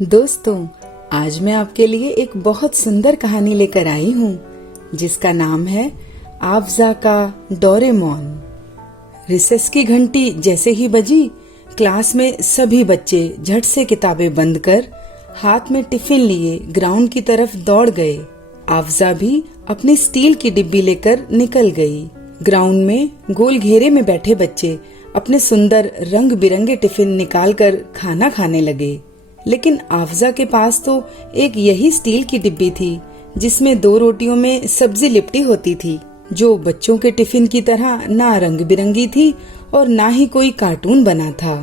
दोस्तों, आज मैं आपके लिए एक बहुत सुंदर कहानी लेकर आई हूँ जिसका नाम है आफजा का डोरेमोन। रिसेस की घंटी जैसे ही बजी, क्लास में सभी बच्चे झट से किताबें बंद कर हाथ में टिफिन लिए ग्राउंड की तरफ दौड़ गए। आफजा भी अपनी स्टील की डिब्बी लेकर निकल गई। ग्राउंड में गोल घेरे में बैठे बच्चे अपने सुंदर रंग बिरंगे टिफिन निकालकर खाना खाने लगे, लेकिन आफजा के पास तो एक यही स्टील की डिब्बी थी जिसमें 2 रोटियों में सब्जी लिपटी होती थी, जो बच्चों के टिफिन की तरह ना रंग बिरंगी थी और ना ही कोई कार्टून बना था।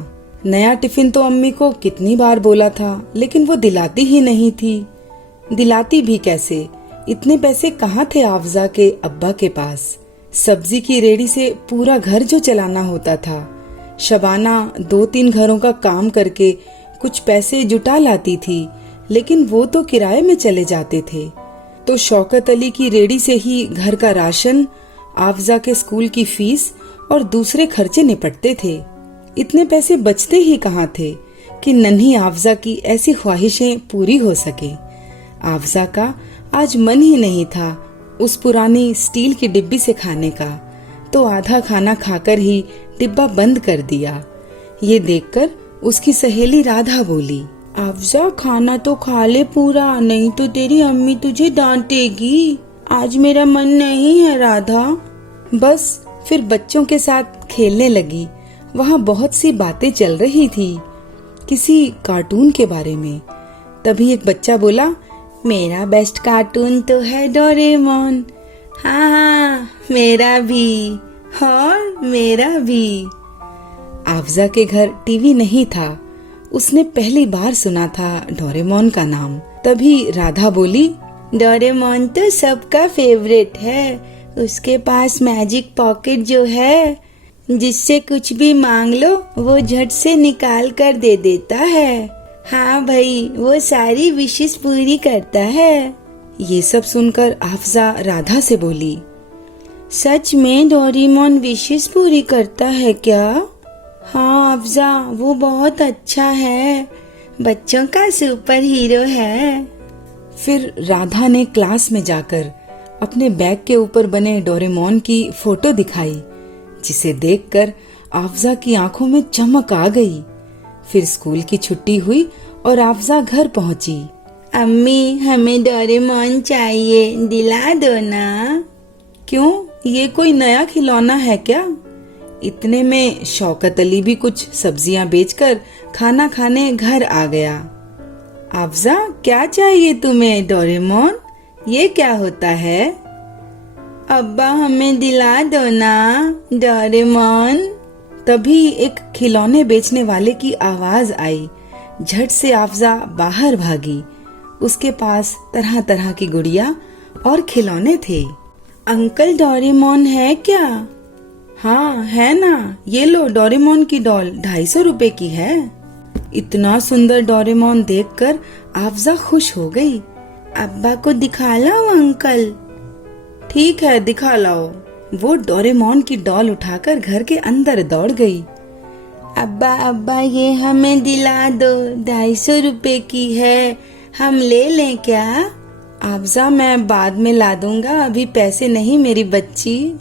नया टिफिन तो अम्मी को कितनी बार बोला था, लेकिन वो दिलाती ही नहीं थी। दिलाती भी कैसे? इतने पैसे कहाँ थे आफजा के अब्बा के पास? सब्जी की रेडी से पूरा घर जो चलाना होता था। शबाना 2-3 घरों का काम करके कुछ पैसे जुटा लाती थी, लेकिन वो तो किराए में चले जाते थे। तो शौकत अली की रेडी से ही घर का राशन, आफजा के स्कूल की फीस और दूसरे खर्चे निपटते थे। इतने पैसे बचते ही कहाँ थे कि नन्ही आफजा की ऐसी ख्वाहिशें पूरी हो सके। आफजा का आज मन ही नहीं था उस पुरानी स्टील की डिब्बी से खाने का, तो आधा खाना खाकर ही डिब्बा बंद कर दिया। ये देखकर उसकी सहेली राधा बोली, आफजा खाना तो खा ले पूरा, नहीं तो तेरी अम्मी तुझे डांटेगी। आज मेरा मन नहीं है राधा। बस फिर बच्चों के साथ खेलने लगी। वहाँ बहुत सी बातें चल रही थी, किसी कार्टून के बारे में। तभी एक बच्चा बोला, मेरा बेस्ट कार्टून तो है डोरेमोन। हाँ, मेरा भी, और मेरा भी। आफजा के घर टीवी नहीं था। उसने पहली बार सुना था डोरेमोन का नाम। तभी राधा बोली, डोरेमोन तो सबका फेवरेट है। उसके पास मैजिक पॉकेट जो है, जिससे कुछ भी मांग लो वो झट से निकाल कर दे देता है। हाँ भाई, वो सारी विशेस पूरी करता है। ये सब सुनकर आफजा राधा से बोली, सच में डोरेमोन विशेस पूरी करता है क्या? हाँ आफजा, वो बहुत अच्छा है, बच्चों का सुपर हीरो है। फिर राधा ने क्लास में जाकर अपने बैग के ऊपर बने डोरेमोन की फोटो दिखाई, जिसे देखकर आफजा की आंखों में चमक आ गई। फिर स्कूल की छुट्टी हुई और आफजा घर पहुंची। अम्मी, हमें डोरेमोन चाहिए, दिला दो ना। क्यों, ये कोई नया खिलौना है क्या? इतने में शौकत अली भी कुछ सब्जियां बेचकर खाना खाने घर आ गया। आफजा, क्या चाहिए तुम्हें डोरेमोन? ये क्या होता है? अब्बा, हमें दिला दो ना डोरेमोन। तभी एक खिलौने बेचने वाले की आवाज आई। झट से आफजा बाहर भागी। उसके पास तरह तरह की गुड़िया और खिलौने थे। अंकल, डोरेमोन है क्या? हाँ है ना, ये लो डोरेमोन की डॉल 250 रुपए की है। इतना सुंदर डोरेमोन देखकर आफजा खुश हो गई। अब्बा को दिखा लाओ अंकल? ठीक है, दिखा लाओ। वो डोरेमोन की डॉल उठाकर घर के अंदर दौड़ गई। अब्बा अब्बा, ये हमें दिला दो, 250 रुपए की है, हम ले लें क्या? आफजा, मैं बाद में ला दूंगा, अभी पैसे नहीं मेरी बच्ची।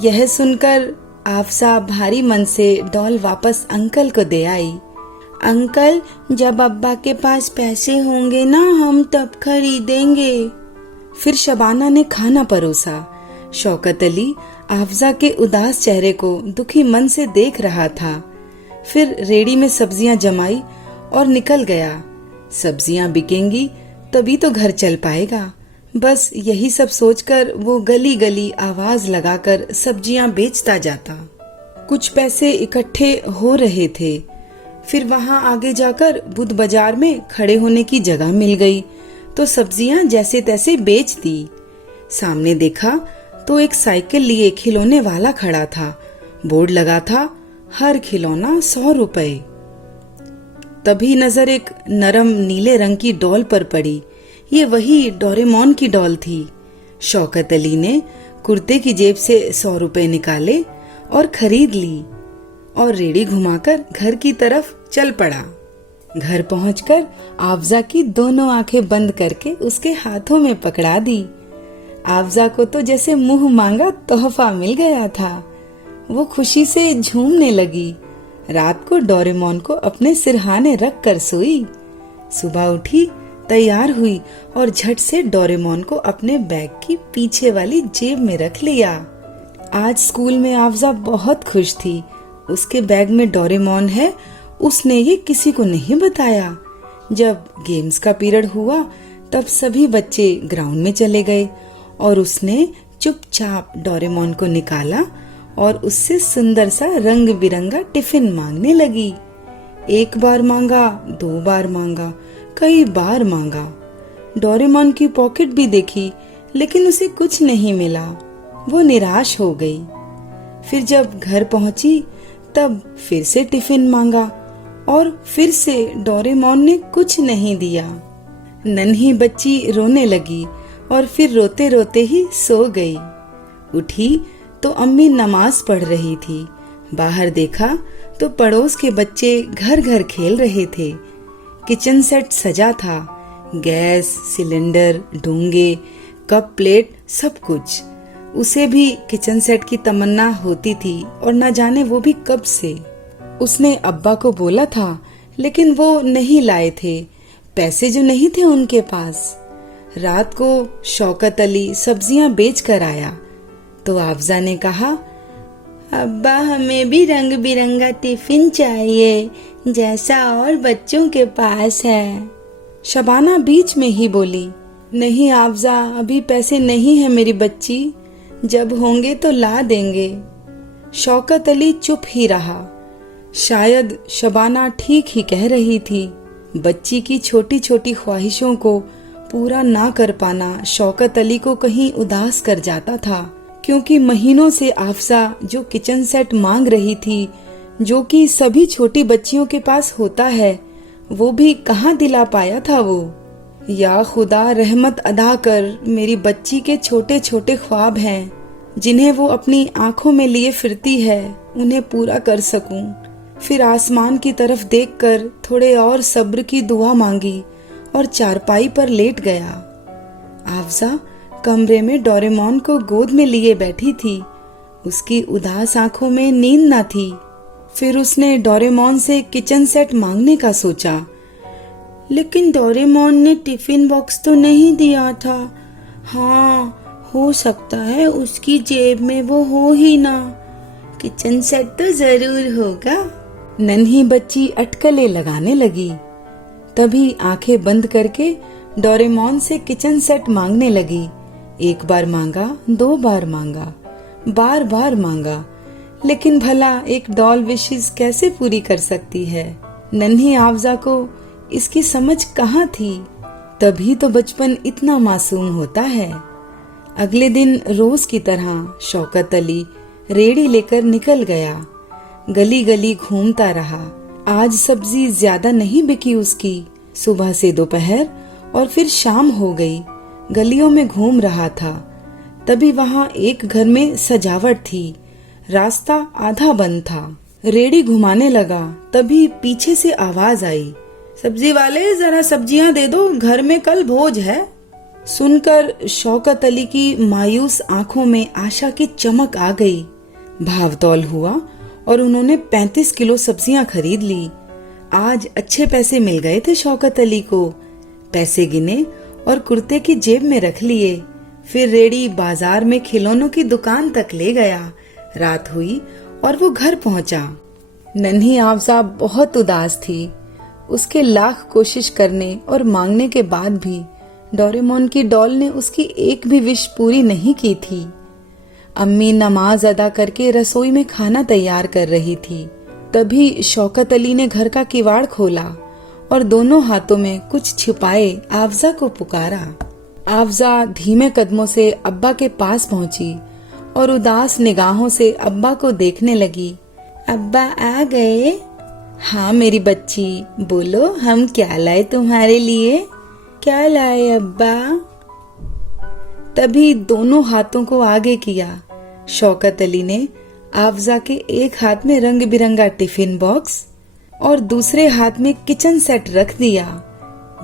यह सुनकर आफजा भारी मन से डॉल वापस अंकल को दे आई। अंकल, जब अब्बा के पास पैसे होंगे ना, हम तब खरीदेंगे। फिर शबाना ने खाना परोसा। शौकत अली आफजा के उदास चेहरे को दुखी मन से देख रहा था। फिर रेडी में सब्जियां जमाई और निकल गया। सब्जियां बिकेंगी तभी तो घर चल पाएगा। बस यही सब सोचकर वो गली गली आवाज लगाकर सब्जियां बेचता जाता। कुछ पैसे इकट्ठे हो रहे थे। फिर वहां आगे जाकर बुध बाजार में खड़े होने की जगह मिल गई, तो सब्जियां जैसे तैसे बेच दी। सामने देखा तो एक साइकिल लिए खिलौने वाला खड़ा था। बोर्ड लगा था, हर खिलौना 100 रुपए। तभी नजर एक नरम नीले रंग की डॉल पर पड़ी। ये वही डोरेमोन की डॉल थी। शौकत अली ने कुर्ते की जेब से 100 रुपए निकाले और खरीद ली और रेडी घुमाकर घर की तरफ चल पड़ा। घर पहुंचकर आफजा की दोनों आंखें बंद करके उसके हाथों में पकड़ा दी। आफजा को तो जैसे मुंह मांगा तोहफा मिल गया था। वो खुशी से झूमने लगी। रात को डोरेमोन को अपने सिरहाने रख कर सोई। सुबह उठी, तैयार हुई और झट से डोरेमोन को अपने बैग की पीछे वाली जेब में रख लिया। आज स्कूल में आफजा बहुत खुश थी। उसके बैग में डोरेमोन है, उसने ये किसी को नहीं बताया। जब गेम्स का पीरियड हुआ तब सभी बच्चे ग्राउंड में चले गए और उसने चुपचाप डोरेमोन को निकाला और उससे सुंदर सा रंग बिरंगा टिफिन मांगने लगी। एक बार मांगा, 2 बार मांगा, कई बार मांगा। डोरेमोन की पॉकेट भी देखी लेकिन उसे कुछ नहीं मिला। वो निराश हो गई। फिर जब घर पहुंची तब फिर से टिफिन मांगा और फिर से डोरेमोन ने कुछ नहीं दिया। नन्ही बच्ची रोने लगी और फिर रोते रोते ही सो गई। उठी तो अम्मी नमाज पढ़ रही थी। बाहर देखा तो पड़ोस के बच्चे घर घर खेल रहे थे। किचन सेट सजा था। गैस, सिलेंडर, डोंगे, कप, प्लेट, सब कुछ। उसे भी किचन सेट की तमन्ना होती थी और न जाने वो भी कब से। उसने अब्बा को बोला था लेकिन वो नहीं लाए थे, पैसे जो नहीं थे उनके पास। रात को शौकत अली सब्जियां बेच कर आया तो आफजा ने कहा, अब्बा हमें भी रंग बिरंगा टिफिन चाहिए जैसा और बच्चों के पास है। शबाना बीच में ही बोली, नहीं आफजा, अभी पैसे नहीं है मेरी बच्ची, जब होंगे तो ला देंगे। शौकत अली चुप ही रहा। शायद शबाना ठीक ही कह रही थी। बच्ची की छोटी छोटी ख्वाहिशों को पूरा ना कर पाना शौकत अली को कहीं उदास कर जाता था, क्योंकि महीनों से आफजा जो किचन सेट मांग रही थी, जो कि सभी छोटी बच्चियों के पास होता है, वो भी कहाँ दिला पाया था वो। या खुदा रहमत अदा कर, मेरी बच्ची के छोटे छोटे ख्वाब हैं जिन्हें वो अपनी आंखों में लिए फिरती है, उन्हें पूरा कर सकूं। फिर आसमान की तरफ देखकर थोड़े और सब्र की दुआ मांगी और चारपाई पर लेट गया। आफजा कमरे में डोरेमोन को गोद में लिए बैठी थी। उसकी उदास आंखों में नींद न थी। फिर उसने डोरेमोन से किचन सेट मांगने का सोचा, लेकिन डोरेमोन ने टिफिन बॉक्स तो नहीं दिया था। हाँ, हो सकता है उसकी जेब में वो हो ही ना। किचन सेट तो जरूर होगा। नन्ही बच्ची अटकलें लगाने लगी। तभी आंखें बंद करके डोरेमोन से किचन सेट मांगने लगी। 1 बार मांगा, 2 बार मांगा, बार बार मांगा, लेकिन भला एक डॉल विशेस कैसे पूरी कर सकती है। नन्ही आफजा को इसकी समझ कहाँ थी। तभी तो बचपन इतना मासूम होता है। अगले दिन रोज की तरह शौकत अली रेड़ी लेकर निकल गया। गली गली घूमता रहा। आज सब्जी ज्यादा नहीं बिकी उसकी। सुबह से दोपहर और फिर शाम हो गई। गलियों में घूम रहा था। तभी वहाँ एक घर में सजावट थी। रास्ता आधा बंद था। रेड़ी घुमाने लगा। तभी पीछे से आवाज आई, सब्जी वाले जरा सब्जियां दे दो, घर में कल भोज है। सुनकर शौकत अली की मायूस आंखों में आशा की चमक आ गई। भावतौल हुआ और उन्होंने 35 किलो सब्जियां खरीद ली। आज अच्छे पैसे मिल गए थे शौकत अली को। पैसे गिने और कुर्ते की जेब में रख लिए। फिर रेड़ी बाजार में खिलौनों की दुकान तक ले गया। रात हुई और वो घर पहुंचा। नन्ही आफजा बहुत उदास थी। उसके लाख कोशिश करने और मांगने के बाद भी डोरेमोन की डॉल ने उसकी एक भी विश पूरी नहीं की थी। अम्मी नमाज अदा करके रसोई में खाना तैयार कर रही थी। तभी शौकत अली ने घर का किवाड़ खोला और दोनों हाथों में कुछ छिपाए आफजा को पुकारा। आफजा धीमे कदमों से अब्बा के पास पहुंची और उदास निगाहों से अब्बा को देखने लगी। अब्बा आ गए? हाँ मेरी बच्ची, बोलो हम क्या लाए तुम्हारे लिए? क्या लाए अब्बा? तभी दोनों हाथों को आगे किया। शौकत अली ने आफजा के एक हाथ में रंग बिरंगा टिफिन बॉक्स और दूसरे हाथ में किचन सेट रख दिया,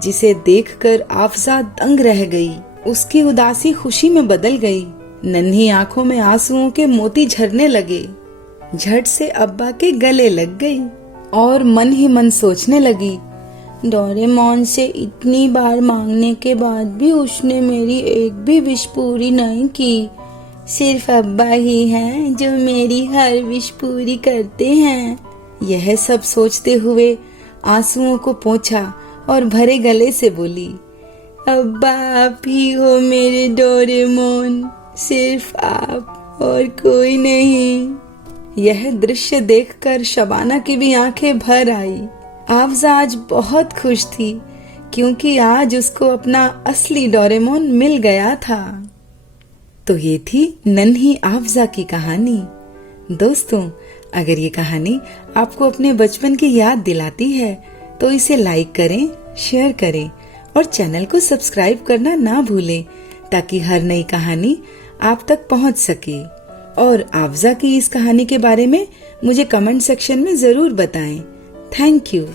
जिसे देखकर आफजा दंग रह गई। उसकी उदासी खुशी में बदल गई। नन्ही आंखों में आंसुओं के मोती झरने लगे। झट से अब्बा के गले लग गई और मन ही मन सोचने लगी, डोरेमोन से इतनी बार मांगने के बाद भी उसने मेरी एक भी विश पूरी नहीं की। सिर्फ अब्बा ही हैं जो मेरी हर विश पूरी करते हैं। यह सब सोचते हुए आंसुओं को पोंछा और भरे गले से बोली, अब्बा आप ही हो मेरे डोरेमोन, सिर्फ आप और कोई नहीं। यह दृश्य देखकर शबाना की भी आंखें भर आई। आफजा आज बहुत खुश थी क्योंकि आज उसको अपना असली डोरेमोन मिल गया था। तो ये थी नन्ही आफजा की कहानी। दोस्तों, अगर ये कहानी आपको अपने बचपन की याद दिलाती है तो इसे लाइक करें, शेयर करें और चैनल को सब्सक्राइब करना ना भूलें ताकि हर नई कहानी आप तक पहुंच सके। और आफजा की इस कहानी के बारे में मुझे कमेंट सेक्शन में जरूर बताएं। Thank you.